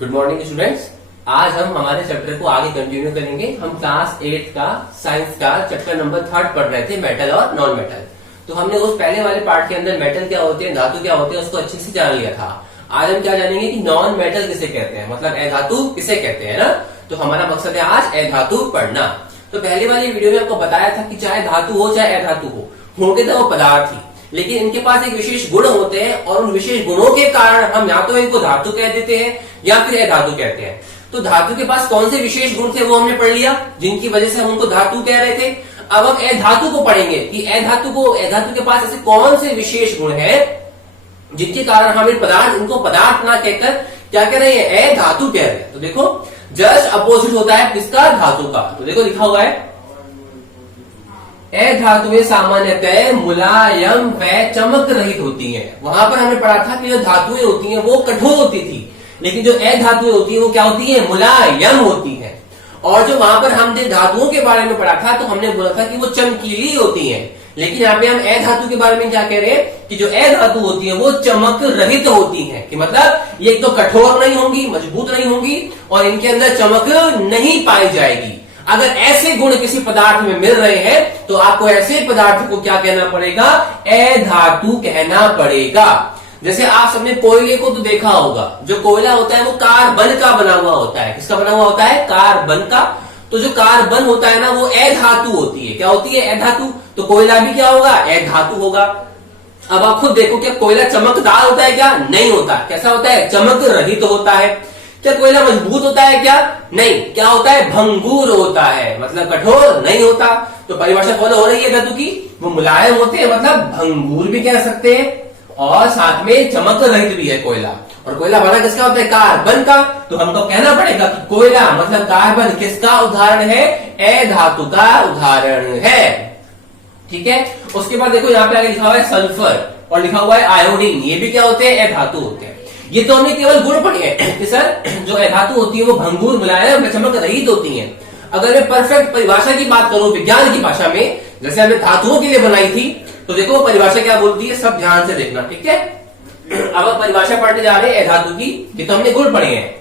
Good morning students. आज हम हमारे चैप्टर को आगे कंटिन्यू करेंगे। हम क्लास 8 का साइंस का चैप्टर नंबर 3 पढ़ रहे थे, मेटल और नॉन मेटल। तो हमने उस पहले वाले पार्ट के अंदर मेटल क्या होते हैं, धातु क्या होते हैं, उसको अच्छे से जान लिया था। आज हम क्या जानेंगे कि नॉन मेटल किसे कहते हैं, मतलब अधातु किसे कहते हैं ना। तो हमारा मकसद है आज अधातु पढ़ना। तो पहले वाली वीडियो में आपको बताया था कि चाहे धातु हो चाहे अधातु होंगे तो वो पदार्थ ही, लेकिन इनके पास एक विशेष गुण होते हैं और उन विशेष गुणों के कारण हम या तो इनको धातु कह देते हैं या फिर अधातु कहते हैं। तो धातु के पास कौन से विशेष गुण थे वो हमने पढ़ लिया, जिनकी वजह से हम उनको धातु कह रहे थे। अब हम अधातु को पढ़ेंगे कि अधातु के पास ऐसे कौन से विशेष गुण है जिनके कारण हम इनको पदार्थ ना कहकर क्या कह रहे हैं, अधातु कह रहे हैं। तो देखो जस्ट अपोजिट होता है किसका, धातु का। तो देखो लिखा हुआ है अधातुएं सामान्यतः मुलायम व चमक रहित होती हैं। वहां पर हमने पढ़ा था कि जो धातुएं होती हैं वो कठोर होती थी, लेकिन जो अधातुएं होती हैं वो क्या होती हैं, मुलायम होती हैं। और जो वहां पर हमने धातुओं के बारे में पढ़ा था तो हमने बोला था कि वो चमकीली होती हैं, लेकिन यहाँ पे हम अधातु के बारे में क्या कह रहे हैं कि जो अधातु होती है वो चमक रहित होती है। कि मतलब ये तो कठोर नहीं होंगी, मजबूत नहीं होंगी और इनके अंदर चमक नहीं पाई जाएगी। अगर ऐसे गुण किसी पदार्थ में मिल रहे हैं तो आपको ऐसे पदार्थ को क्या कहना पड़ेगा, अधातु कहना पड़ेगा। जैसे आप सबने कोयले को तो देखा होगा, जो कोयला होता है वो कार्बन का बना हुआ होता है। किसका बना हुआ होता है, कार्बन का। तो जो कार्बन होता है ना वो अधातु होती है। क्या होती है, अधातु। तो कोयला भी क्या होगा, अधातु होगा। अब आप खुद देखो क्या कोयला चमकदार होता है, क्या नहीं होता। कैसा होता है, चमक रहित होता है। क्या कोयला मजबूत होता है, क्या नहीं। क्या होता है, भंगुर होता है, मतलब कठोर नहीं होता। तो परिभाषा फॉलो हो रही है धातु की, वो मुलायम होते हैं, मतलब भंगुर भी कह सकते हैं और साथ में चमक रहित भी है कोयला। और कोयला बना किसका होता है, कार्बन का। तो हमको कहना पड़ेगा कि कोयला मतलब कार्बन किसका उदाहरण है, अधातु का उदाहरण है। ठीक है। उसके बाद देखो यहाँ पे आगे लिखा हुआ है सल्फर और लिखा हुआ है आयोडीन। ये भी क्या होते हैं, अधातु होते हैं। ये तो हमने केवल गुण पढ़े हैं कि सर जो अधातु होती है वो भंगुर, मुलायम, चमक रहित होती हैं। अगर मैं परफेक्ट परिभाषा की बात करूं विज्ञान की भाषा में, जैसे हमने धातुओं के लिए बनाई थी, तो देखो परिभाषा क्या बोलती है, सब ध्यान से देखना। ठीक है। अब हम परिभाषा पढ़ने जा रहे हैं अधातु की। ये तो हमने गुण पढ़े हैं।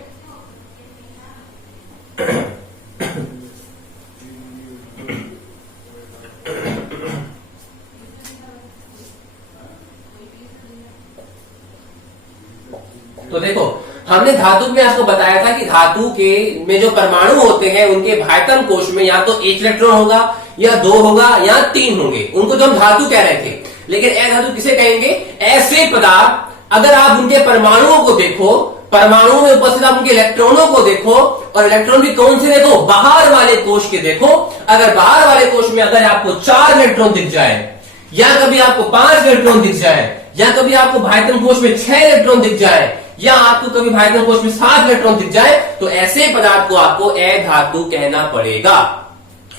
तो देखो हमने धातु में आपको बताया था कि धातु के में जो परमाणु होते हैं उनके भाइटम कोश में या तो एक इलेक्ट्रॉन होगा या 2 होगा या 3 होंगे। उनको तो हम धातु कह रहे थे, लेकिन अधातु किसे कहेंगे, ऐसे पदार्थ अगर आप उनके परमाणुओं को देखो, परमाणुओं में उपस्थित आप उनके इलेक्ट्रॉनों को देखो, और इलेक्ट्रॉन भी कौन से देखो, बाहर वाले कोश के देखो। अगर बाहर वाले कोश में अगर आपको 4 इलेक्ट्रॉन दिख जाए, या कभी आपको 5 इलेक्ट्रॉन दिख जाए, या कभी आपको भाइटम कोश में 6 इलेक्ट्रॉन दिख जाए, या आपको कभी भाइटम कोश में 7 इलेक्ट्रॉन दिख जाए, तो ऐसे पदार्थ को आपको अधातु कहना पड़ेगा।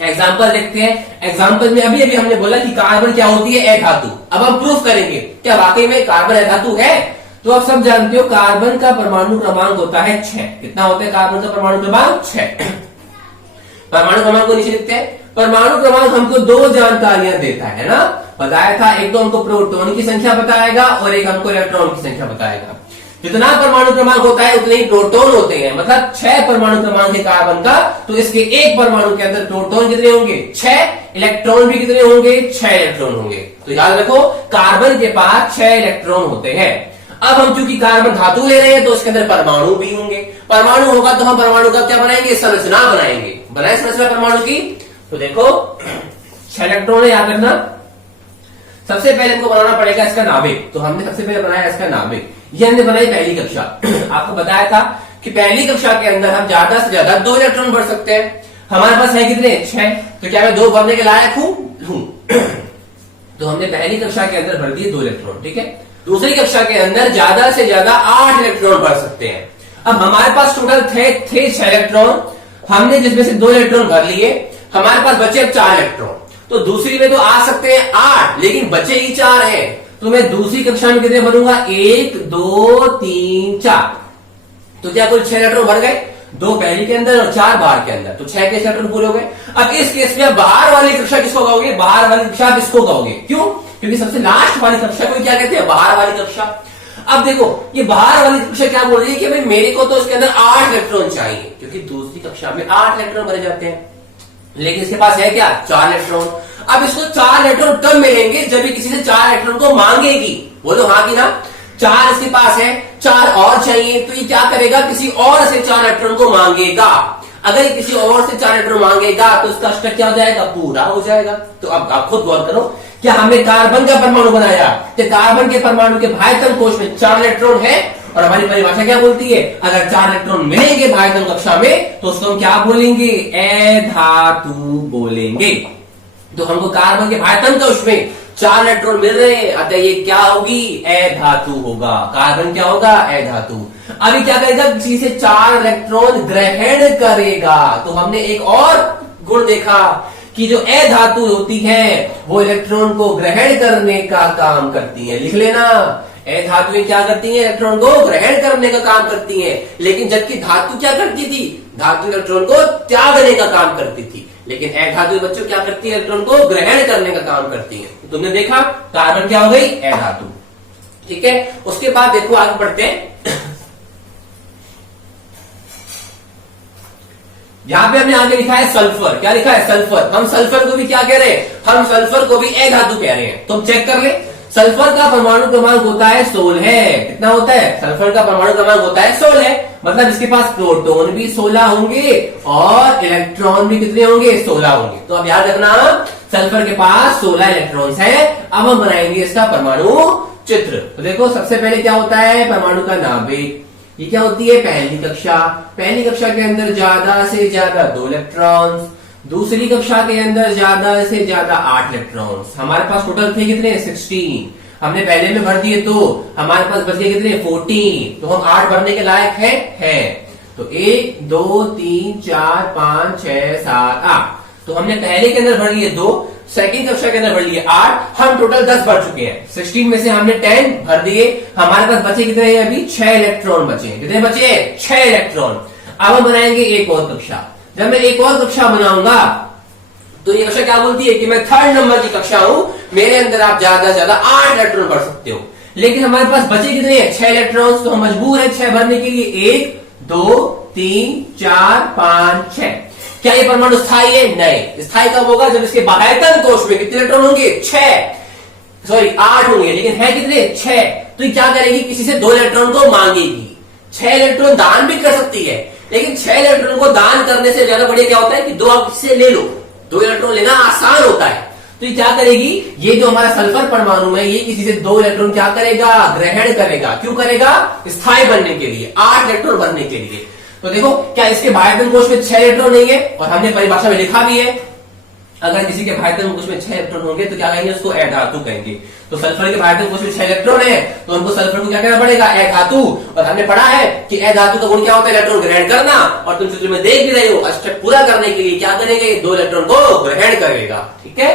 एग्जाम्पल देखते हैं। एग्जाम्पल में अभी अभी हमने बोला कि कार्बन क्या होती है, अधातु। अब हम प्रूफ करेंगे क्या वाकई में कार्बन अधातु है। तो आप सब जानते हो कार्बन का परमाणु क्रमांक होता है 6। कितना होता है कार्बन का परमाणु क्रमांक, 6। परमाणु क्रमांक को नीचे लिखते हैं। परमाणु क्रमांक हमको 2 जानकारियां देता है ना, बताया था। एक तो हमको प्रोटॉन की संख्या बताएगा और एक हमको इलेक्ट्रॉन की संख्या बताएगा। जितना परमाणु क्रमांक होता है उतने ही प्रोटॉन होते हैं, मतलब 6 परमाणु क्रमांक है कार्बन का, तो इसके एक परमाणु के अंदर प्रोटॉन कितने होंगे, 6। इलेक्ट्रॉन भी कितने होंगे, 6 इलेक्ट्रॉन होंगे। तो याद रखो कार्बन के पास 6 इलेक्ट्रॉन होते हैं। अब हम चूंकि कार्बन धातु ले रहे हैं तो उसके अंदर परमाणु भी होंगे। परमाणु होगा तो हम परमाणु का क्या बनाएंगे, संरचना बनाएंगे। बनाए संरचना परमाणु की। तो देखो 6 इलेक्ट्रॉन है, याद रखना। सबसे पहले हमको बनाना पड़ेगा इसका नाभिक। तो हमने सबसे पहले बनाया इसका नाभिक। ये हमने बनाई पहली कक्षा। आपको बताया था कि पहली कक्षा के अंदर हम ज्यादा से ज्यादा 2 इलेक्ट्रॉन भर सकते हैं। हमारे पास है कितने, 6। तो क्या मैं 2 भरने के लायक हूं। तो हमने पहली कक्षा के अंदर भर दिए 2 इलेक्ट्रॉन। ठीक है। दूसरी कक्षा के अंदर ज्यादा से ज्यादा 8 इलेक्ट्रॉन भर सकते हैं। अब हमारे पास टोटल थे 6 इलेक्ट्रॉन, हमने जिसमें से 2 इलेक्ट्रॉन भर लिए, हमारे पास बचे 4 इलेक्ट्रॉन। तो दूसरी में तो आ सकते हैं 8, लेकिन बचे ही 4 है। तो मैं दूसरी कक्षा में कितने भरूंगा, 1 2 3 4। तो क्या कुल 6 इलेक्ट्रॉन भर गए, 2 पहली के अंदर और 4 बाहर के अंदर। तो 6 के इलेक्ट्रॉन पूरे हो गए। अब इस केस में बाहर वाली कक्षा किसको कहोगे, बाहर वाली कक्षा किसको कहोगे, क्यों, क्योंकि सबसे लास्ट वाली कक्षा को क्या कहते हैं, बाहर वाली कक्षा। अब देखो ये बाहर वाली कक्षा क्या बोल रही है कि भाई मेरे को तो इसके अंदर 8 इलेक्ट्रॉन चाहिए, क्योंकि दूसरी कक्षा में 8 इलेक्ट्रॉन भरे जाते हैं, लेकिन इसके पास है क्या 4 इलेक्ट्रॉन। अब इसको 4 इलेक्ट्रॉन कब मिलेंगे, जब ये किसी से 4 इलेक्ट्रॉन को मांगेगी। बोलो हाँ कि ना। 4 इसके पास है, 4 और चाहिए, तो ये क्या करेगा, किसी और से 4 इलेक्ट्रॉन को मांगेगा। अगर ये किसी और से 4 इलेक्ट्रॉन मांगेगा तो इसका अष्टक क्या हो जाएगा, पूरा हो जाएगा। तो अब आप खुद गौर करो, क्या हमने कार्बन का परमाणु बनाया, कि कार्बन के परमाणु के भायतन कोश में 4 इलेक्ट्रॉन है, और हमारी परिभाषा क्या बोलती है, अगर 4 इलेक्ट्रॉन मिलेंगे भायतन कक्षा में तो उसको हम क्या बोलेंगे, अधातु बोलेंगे। तो हमको कार्बन के भायतन कोश में 4 इलेक्ट्रॉन मिल रहे हैं, अतः ये क्या होगी, अधातु होगा। कार्बन क्या होगा, अधातु। अभी क्या करेगा, किसी से 4 इलेक्ट्रॉन ग्रहण करेगा। तो हमने एक और गुण देखा कि जो अधातु होती है वो इलेक्ट्रॉन को ग्रहण करने का काम करती है। लिख लेना, अधातुएं क्या करती हैं, इलेक्ट्रॉन को ग्रहण करने का काम करती हैं। लेकिन जबकि धातु क्या करती थी, धातु इलेक्ट्रॉन को त्यागने का काम करती थी, लेकिन अधातु बच्चों क्या करती है, इलेक्ट्रॉन को ग्रहण करने का काम करती है। तो तुमने देखा कार्बन क्या हो गई, अधातु। ठीक है, उसके बाद देखो आगे बढ़ते हैं। यहां पे हमने आगे लिखा है सल्फर। क्या लिखा है, सल्फर। हम सल्फर को भी क्या कह रहे हैं, हम सल्फर को भी अधातु कह रहे हैं। तुम चेक कर ले, सल्फर का परमाणु क्रमांक होता है 16। कितना होता है, सल्फर का परमाणु क्रमांक होता है 16। मतलब इसके पास प्रोटॉन भी 16 होंगे और इलेक्ट्रॉन भी कितने होंगे, 16 होंगे। तो अब याद रखना, सल्फर के पास 16 इलेक्ट्रॉन्स है। अब हम बनाएंगे इसका परमाणु चित्र। तो देखो सबसे पहले क्या होता है, परमाणु का नाभिक। ये क्या होती है, पहली कक्षा। पहली कक्षा के अंदर ज्यादा से ज्यादा 2 इलेक्ट्रॉन्स, दूसरी कक्षा के अंदर ज्यादा से ज्यादा 8 इलेक्ट्रॉन्स। हमारे पास टोटल थे कितने, 16। हमने पहले में भर दिए तो हमारे पास बच गए कितने, 14। तो हम 8 भरने के लायक है। तो 1 2 3 4 5 6 7 8। तो हमने पहले के अंदर भर लिए 2, सेकंड कक्षा के अंदर भर लिए 8। हम टोटल 10 भर चुके हैं। 16 में से हमने 10 भर दिए। हमारे पास बचे कितने हैं, अभी 6 इलेक्ट्रॉन बचे। कितने बचे, 6 इलेक्ट्रॉन। अब हम बनाएंगे एक और कक्षा। जब मैं एक और कक्षा बनाऊंगा तो ये कक्षा क्या बोलती है कि मैं 3rd नंबर की कक्षा हूं, मेरे अंदर आप ज्यादा से ज्यादा 8 इलेक्ट्रॉन भर सकते हो। लेकिन हमारे पास बचे कितने हैं, 6 इलेक्ट्रॉन्स। तो हम मजबूर है 6 भरने के लिए। 1 2 3 4 5 6। क्या ये परमाणु स्थायी है, नहीं। स्थायी कब होगा, जब इसके भायतन कोश में कितने इलेक्ट्रॉन होंगे, 8 होंगे। लेकिन है कितने, 6। तो ये क्या करेगी, किसी से 2 इलेक्ट्रॉन को मांगेगी। 6 इलेक्ट्रॉन दान भी कर सकती है, लेकिन 6 इलेक्ट्रॉन को दान करने से ज्यादा बढ़िया क्या होता है कि 2 आप किसी से ले लो। 2 इलेक्ट्रॉन लेना आसान होता है। तो ये क्या करेगी, ये जो हमारा सल्फर परमाणु है, ये किसी से 2 इलेक्ट्रॉन क्या करेगा, ग्रहण करेगा। क्यों करेगा, स्थायी बनने के लिए, 8 इलेक्ट्रॉन भरने के लिए। तो देखो क्या इसके भायतन कोश में 6 इलेक्ट्रॉन नहीं है, और हमने परिभाषा में लिखा भी है, अगर किसी के भायतन कोश में 6 इलेक्ट्रॉन होंगे तो क्या कहेंगे, उसको अधातु कहेंगे। तो सल्फर के भायतन कोश में 6 इलेक्ट्रॉन है, तो हमको सल्फर को क्या कहना पड़ेगा, अधातु। और हमने पढ़ा है कि अधातु का गुण क्या होता है, इलेक्ट्रॉन ग्रहण करना। और तुम चित्र में देख भी रहे हो, अष्टक पूरा करने के लिए क्या करेंगे, 2 इलेक्ट्रॉन को ग्रहण करेगा। ठीक है,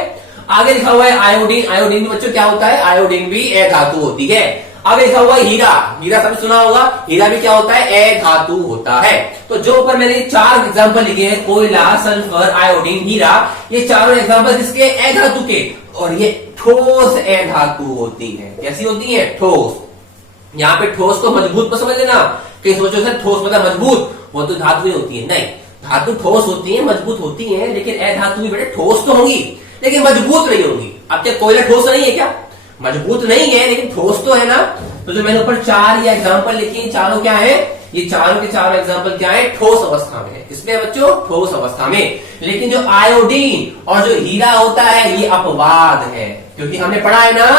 आगे लिखा हुआ है आयोडीन। आयोडीन बच्चों क्या होता है, आयोडीन भी अधातु होती है। आगे लिखा हुआ है हीरा। हीरा सब सुना होगा, हीरा भी क्या होता है, अधातु होता है। तो जो ऊपर मैंने 4 एग्जांपल लिखे हैं, कोयला, सल्फर, आयोडीन, हीरा, ये चारों एग्जांपल किसके, अधातु के। और ये ठोस अधातु होती है। कैसी होती है, ठोस। यहाँ पे ठोस को मजबूत को समझ लेना, कहीं सोचो सर ठोस मतलब मजबूत, वो तो धातुएं होती है। नहीं, धातु ठोस होती है, मजबूत होती है, लेकिन अधातु भी बेटे ठोस तो होंगी लेकिन मजबूत नहीं होंगी। अब क्या कोयला ठोस नहीं है क्या, मजबूत नहीं है लेकिन ठोस तो है ना। तो जो मैंने ऊपर 4 या एग्जांपल लिखे, चारों क्या है, ये चारों के चारों एग्जांपल क्या है, ठोस अवस्था में है। इसमें बच्चों ठोस अवस्था में। लेकिन जो आयोडीन और जो हीरा होता है ये अपवाद है, क्योंकि हमने पढ़ा है ना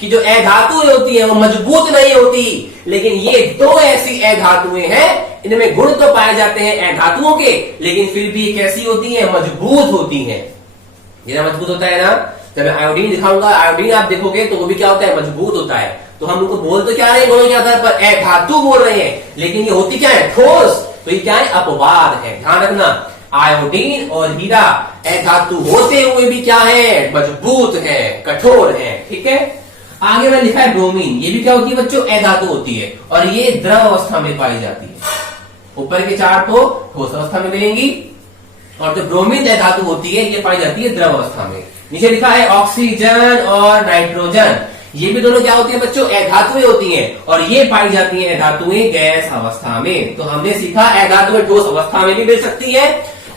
कि जो अधातुएं होती है वो मजबूत नहीं होती। लेकिन ये 2 ऐसी अधातुएं हैं, इनमें गुण तो पाए जाते हैं अधातुओं के, लेकिन फिर भी कैसी होती है, मजबूत होती है। ये मजबूत होता है ना। जब मैं आयोडीन दिखाऊंगा, आयोडीन आप देखोगे तो वो भी क्या होता है, मजबूत होता है। तो हम उनको बोल तो क्या रहे हैं, गुणों के आधार पर अधातु बोल रहे हैं, लेकिन ये होती क्या है, ठोस। तो ये क्या है, अपवाद है। ध्यान रखना, आयोडीन और हीरा अधातु होते हुए भी क्या है, मजबूत है, कठोर है। ठीक है, आगे मैंने लिखा है ब्रोमीन। ये भी क्या होती है बच्चों, अधातु होती है, और ये द्रव अवस्था में पाई जाती है। ऊपर के 4 तो ठोस अवस्था में मिलेंगी, और जो ब्रोमीन धातु होती है ये पाई जाती है द्रव अवस्था में। नीचे लिखा है ऑक्सीजन और नाइट्रोजन। ये भी दोनों क्या होती है बच्चों, अधातुएं होती हैं, और ये पाई जाती हैं अधातुएं गैस अवस्था में। तो हमने सीखा अधातुएं ठोस अवस्था में भी मिल सकती है,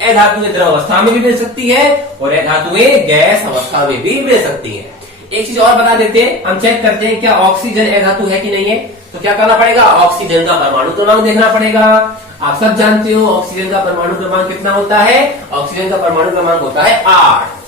अधातुएं द्रव अवस्था में भी मिल सकती है, और अधातुएं गैस अवस्था में भी मिल सकती है। एक चीज और बता देते हैं, हम चेक करते हैं क्या ऑक्सीजन अधातु है कि नहीं है। तो क्या करना पड़ेगा, ऑक्सीजन का परमाणु क्रमांक देखना पड़ेगा। आप सब जानते हो ऑक्सीजन का परमाणु क्रमांक कितना होता है, ऑक्सीजन का परमाणु क्रमांक होता है 8।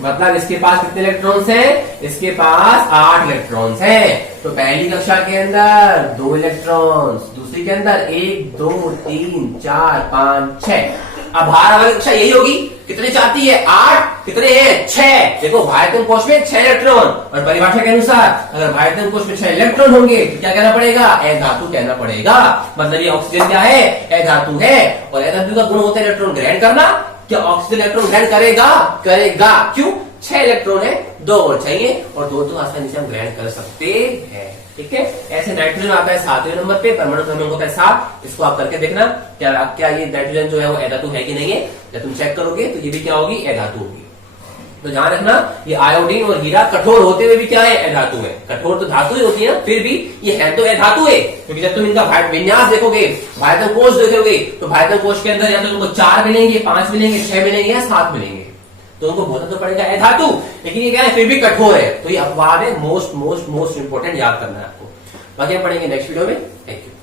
मतलब इसके पास कितने इलेक्ट्रॉन्स हैं, इसके पास 8 इलेक्ट्रॉन्स हैं। तो पहली कक्षा के अंदर 2 इलेक्ट्रॉन्स, दूसरी के अंदर 1 2 3 4 5 6। अब बाहर वाली कक्षा यही होगी, कितने चाहती है, 8, कितने हैं 6। देखो भाइटम कोश में 6 इलेक्ट्रॉन, और परिभाषा के अनुसार अगर भाइटम कोश में 6 इलेक्ट्रॉन होंगे तो क्या कहना पड़ेगा, अधातु कहना पड़ेगा। मतलब ये ऑक्सीजन क्या है, अधातु है। और अधातु का गुण होता है इलेक्ट्रॉन ग्रहण करना। क्या ऑक्सीजन इलेक्ट्रॉन ग्रहण करेगा, करेगा। क्यों, 6 इलेक्ट्रॉन है, 2 और चाहिए, और 2 तो आसानी से हम ग्रहण कर सकते हैं। ठीक है, ऐसे नाइट्रोजन आता है 7वें नंबर पे, परमाणु क्रमांक होता है 7। इसको आप करके देखना क्या ये नाइट्रोजन जो है वो अधातु है कि नहीं है। जब तुम चेक करोगे तो ये भी क्या होगी, अधातु होगी। तो ध्यान रखना, ये आयोडीन और हीरा कठोर होते हुए भी क्या है, अधातु है। कठोर तो धातु ही होती है, फिर भी ये है तो अधातु है। क्योंकि जब तुम इनका विन्यास देखोगे, भाइटम कोश देखोगे, तो भाइटम कोश के अंदर या तो तुमको 4 मिलेंगे, 5 मिलेंगे, 6 मिलेंगे या 7 मिलेंगे। तो उनको बोलना तो पड़ेगा अधातु, लेकिन ये क्या है, फिर भी कठोर है। तो ये अपवाद है, मोस्ट इंपोर्टेंट याद करना है आपको। बाकी हम पढ़ेंगे नेक्स्ट वीडियो में। Thank you.